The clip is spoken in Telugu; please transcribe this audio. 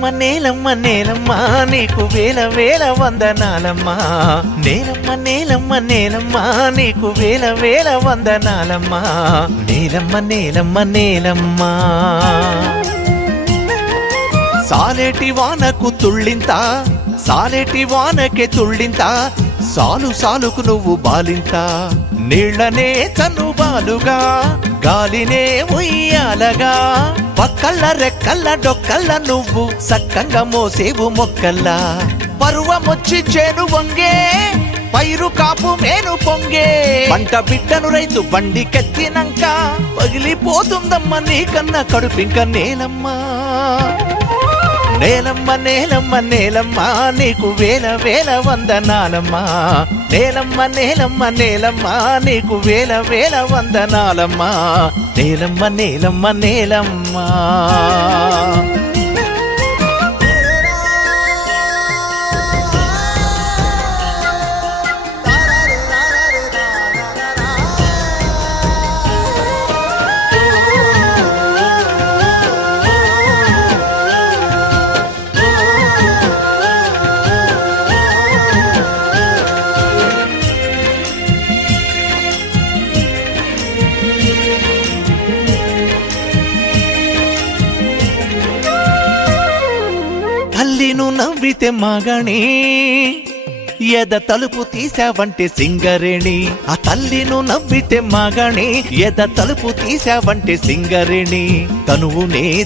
నేలమ్మ నేలమ్మ నేలమ్మ నీకు వేల వేల వందనాలమ్మా. నేలమ్మ నేలమ్మ నేలమ్మ నీకు వేల వేల వందనాలమ్మా. నేలమ్మ నేలమ్మ నేలమ్మ సాలేటి వానకు తుళ్ళింత, సాలేటి వానకే తుళ్ళింత, సాలు సాలుకు నువ్వు బాలింత. నీళ్లనే చనుబాలుగా, గాలినే ఉయ్యాలగా, పక్కల్ల రెక్కల్ల డొక్కల్ల నువ్వు సక్కంగా మోసేవు మొక్కల్లా. పరువమొచ్చి చేను వంగే, పైరు కాపు మేను పొంగే, పంట బిడ్డను రైతు బండికెత్తినంక పగిలిపోతుందమ్మ నీకన్న కడుపింక. నేలమ్మ నేలమ్మ నేలమ్మ నేలమ్మ నీకు వేల వేల వందనాలమ్మా. నేలమ్మ నేలమ్మ నేలమ్మ నీకు వేల వేల వందనాలమ్మా. నేలమ్మ నేలమ్మ నేలమ్మ తల్లిను నవ్వితే మగణి, ఎద తలుపు తీసావంటే సింగరేణి. ఆ తల్లిను నవ్వితే మగణి, ఎద తలుపు తీసావంటే సింగరేణి. తనువునే